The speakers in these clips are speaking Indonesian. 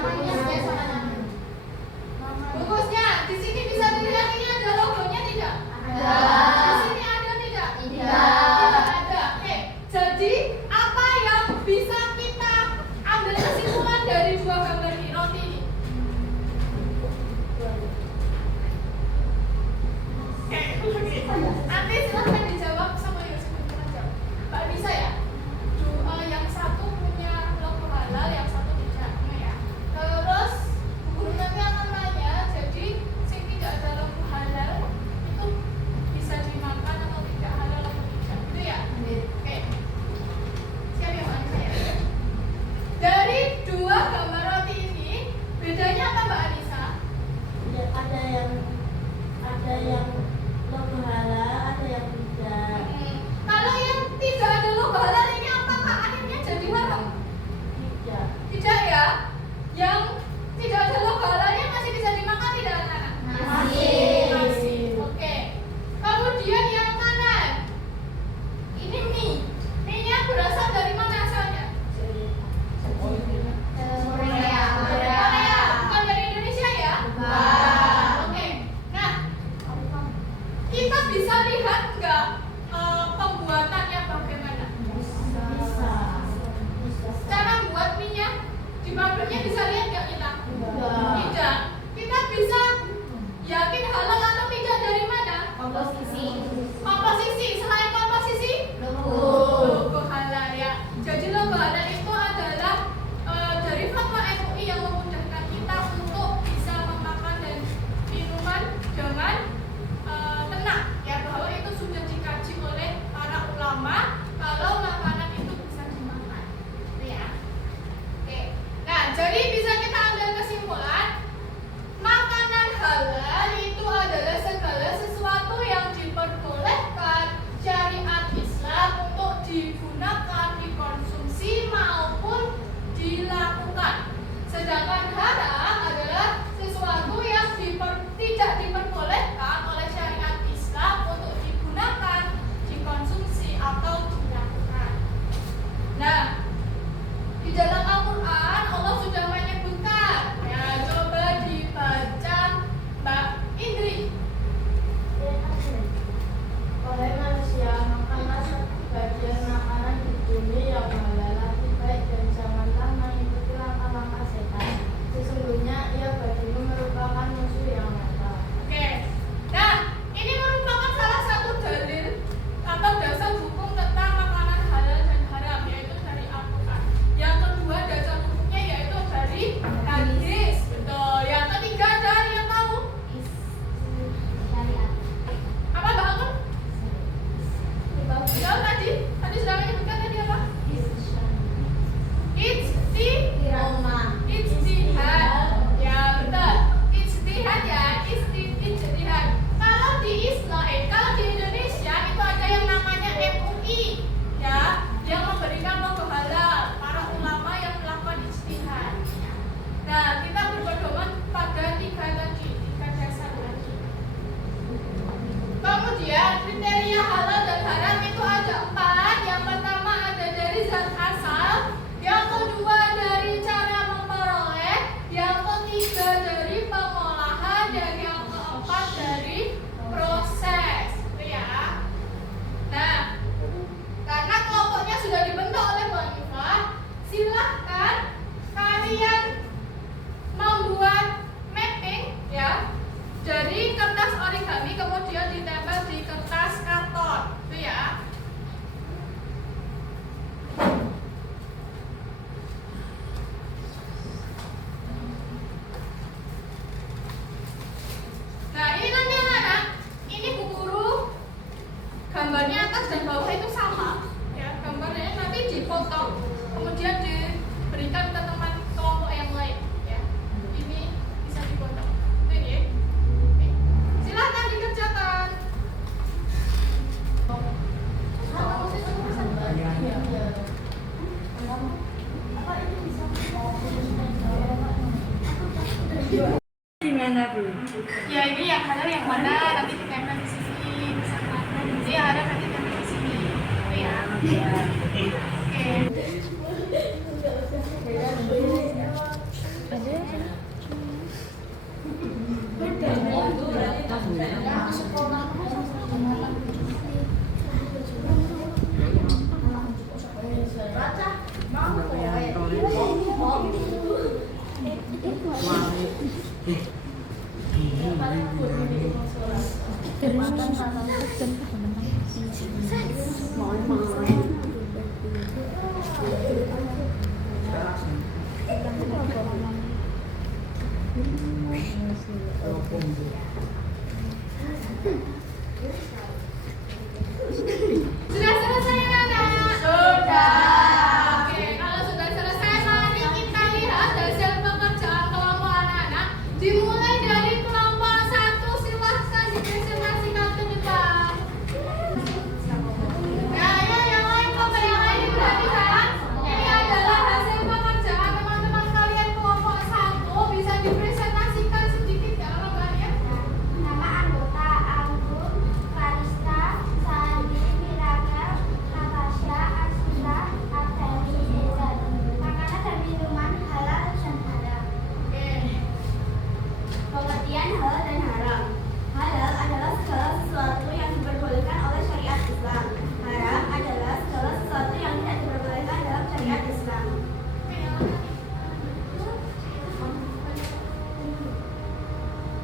namanya ya sama namanya. Bungkusnya di sini bisa dilihat ini ada logonya tidak? Ada. Di sini ada tidak? Tidak. Tidak ada. Oke. Jadi apa yang bisa kita ambil kesimpulan dari dua gambar ini, roti ini? Nanti silahkan dijawab sama Yusuf aja. Mbak bisa ya? Yang satu punya logo halal, yang satu tidak. Ya. Terus guru nanti akan nanya, jadi yang tidak ada logo halal itu bisa dimakan atau tidak, halal atau tidak, gitu ya? Oke. Siap ya Mbak Anissa ya? Dari dua gambar roti ini, bedanya apa Mbak Anissa? Ya, ada yang logo halal, ada yang tidak. Kalau yang tidak ada logo halal ini apakah akhirnya jadi haram? Tidak. Tidak ya? Yang tidak ada logo halalnya masih bisa dimakan tidak anak-anak? Masih. Masih. Oke. Kemudian yang kanan. Ini mie. Mie-nya berasal dari mana asalnya? Korea. Korea. Bukan dari Indonesia ya? Oke. Nah, kita bisa lihat nggak pembuatannya bagaimana? Bisa. Cara buat mie-nya di pabriknya bisa lihat nggak kita? Tidak. Tidak. Kita bisa yakin halal atau tidak dari mana? Komposisi. Komposisi. Selain komposisi, Logo. logo halal ya. Jadi logo halal itu adalah dari fatwa MUI yang memudahkan kita untuk bisa memakan dan minuman dengan tenang ya, bahwa itu sudah dikaji oleh para ulama kalau makanan itu bisa dimakan. Gitu ya. Oke. Nah, jadi bisa kita ambil kesimpulan makanan halal itu adalah segala sesuatu yang diperbolehkan syariat Islam untuk digunakan, dikonsumsi maupun dilakukan. Sedangkan haram adalah sesuatu yang tidak diperbolehkan oleh syariat Islam untuk digunakan, dikonsumsi atau dilakukan. Nah, di dalam Al-Quran Allah sudah menyebutkan. Ya, coba dibaca Mbak Indri. Oleh manusia, makanlah sebagian makanan di bumi yang halal, lebih baik dan janganlah mengikuti langkah-langkah setan. Sesungguhnya ia bagimu merupakan musuh yang nyata. Oke. Nah, ini merupakan salah satu dalil atau dasar hukum tentang makanan halal dan haram, yaitu dari Al-Quran. Yang kedua dasar hukumnya yaitu dari hadis. Betul. Yang ketiga dari yang tahu? Syariat. Apa Mbak Anggun? Ya, tadi sudah menyebutkan tadi apa? Ijtihad. Ya, betul. Ijtihad ya, ijtihad. Kalau di Islam, kalau di Indonesia itu ada yang namanya MUI, ya, yang memberikan logo halal, para ulama yang melakukan ijtihad. Nah, kita berpedoman pada tiga dasar tadi. Kemudian kriteria halal dan haram itu ada 4. Yang pertama ada dari zat asal, yang kedua dari cara memperoleh, yang ketiga dari pengolahan, dan yang keempat dari proses. Gitu ya. Nah, karena kelompoknya sudah dibentuk oleh Bu Hanifah, silahkan kalian membuat mapping ya dari kertas origami kemudian ditempel di kertas karton, itu ya. Nah, ini nanti anak-anak, ini Bu Guru gambarnya atas dan bawah itu sama ya, gambarnya nanti dipotong kemudian diberikan ke teman kelompok yang lain ya. Ini bisa dipotong. Itu ya. Oke. Silakan dikerjakan. Gimana Bu? Ya, ini yang halal yang mana nanti ditempel di sini misalkan. Jadi yang ada nanti ditempel di sini. Itu ya. Oke. Ada Sudah selesai anak-anak? Sudah. Oke, kalau sudah selesai mari kita lihat hasil pekerjaan kelompok anak-anak. Dimulai dari kelompok 1, silahkan dipresentasikan ke depan. Nah, ayo yang lain, kelompok yang lain diperhatikan. Ini adalah hasil pekerjaan teman-teman kalian kelompok 1. Bisa dipresentasikan sedikit ya kalian? Nama anggota Anggun, Karista, Sandi, Miranda, Natasha, Asita, Artemi, Ezan. Makanan dan minuman halal dan haram. Oke. Pengertian halal dan haram. Halal adalah segala sesuatu yang diperbolehkan oleh syariat Islam. Haram adalah segala sesuatu yang tidak diperbolehkan dalam syariat Islam.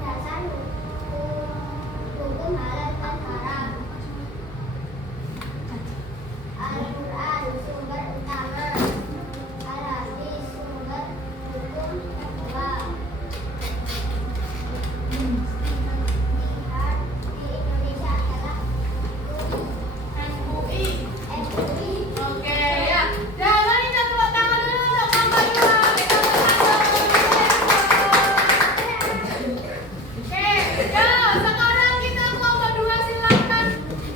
Dasar hukum halal dan haram. Al-Quran sumber utama. Al-Hadis sumber hukum kedua. Jihad di Indonesia adalah hukum MUI. MUI. Oke ya. Dan mari kita tepuk tangan dulu untuk kelompok 2. Kita Oke, ya sekarang kita kelompok 2 silakan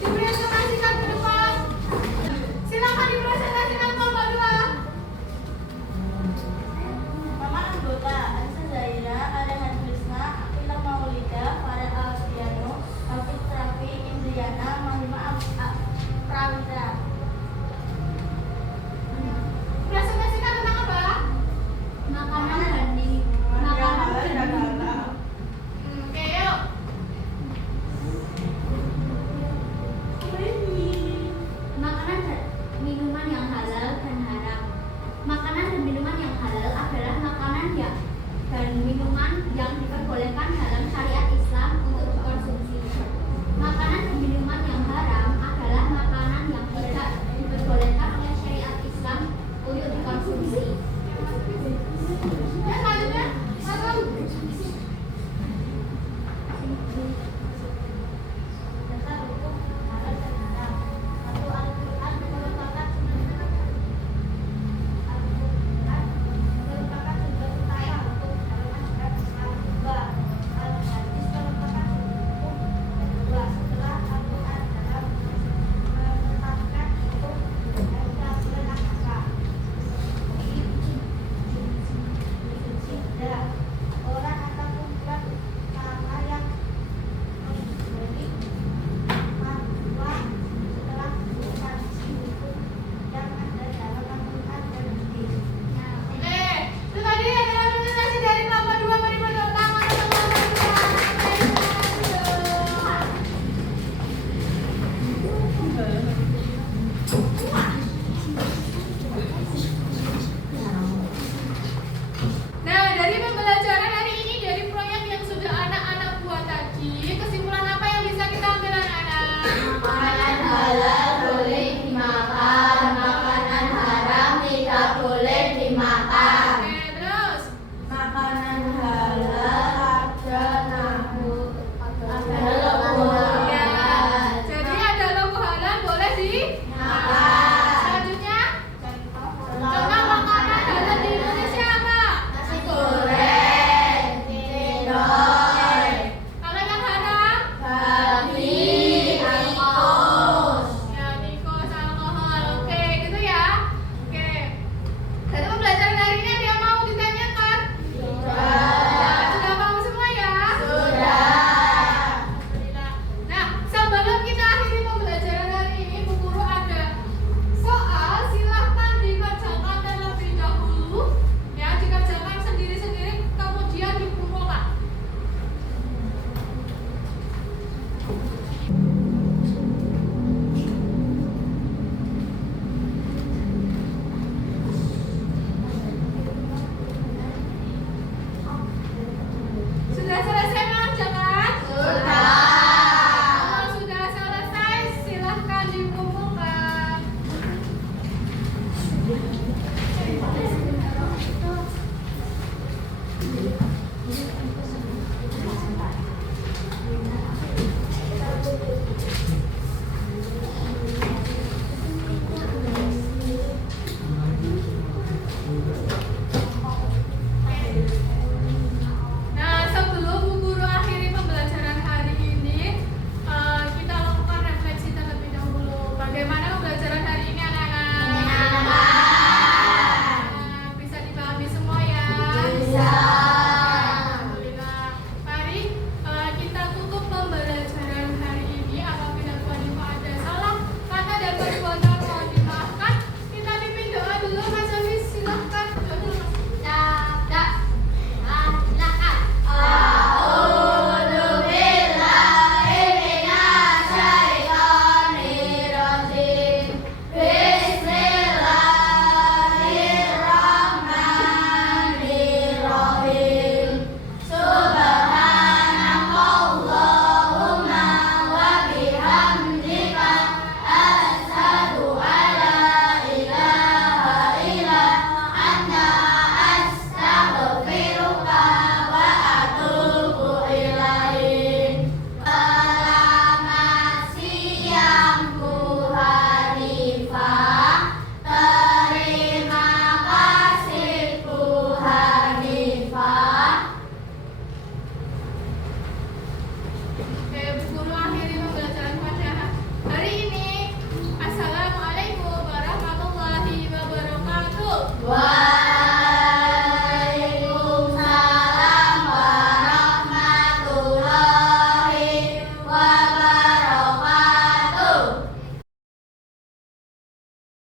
dipresentasikan ke depan. Silakan dipresentasikan kelompok 2. Nama anggota Ansa Zaira, Arehan Krisna, Akila Maulida, Farel Alfiano, Afif Rafi, Indriana, Mahima Prawira. Presentasikan tentang apa? Makanan dan minuman. Oke, yuk. Makanan dan minuman yang halal dan haram. Makanan dan minuman yang halal adalah makanan dan minuman yang diperbolehkan dalam syariat Islam untuk dikonsumsi. Makanan dan minuman yang haram adalah makanan yang tidak diperbolehkan oleh syariat Islam untuk dikonsumsi. Ya, selanjutnya. Langsung. Dasar hukum halal dan haram. Satu, Al-Quran merupakan sumber Al-Quran merupakan sumber utama hukum dalam masyarakat Islam. Dua, Indonesia.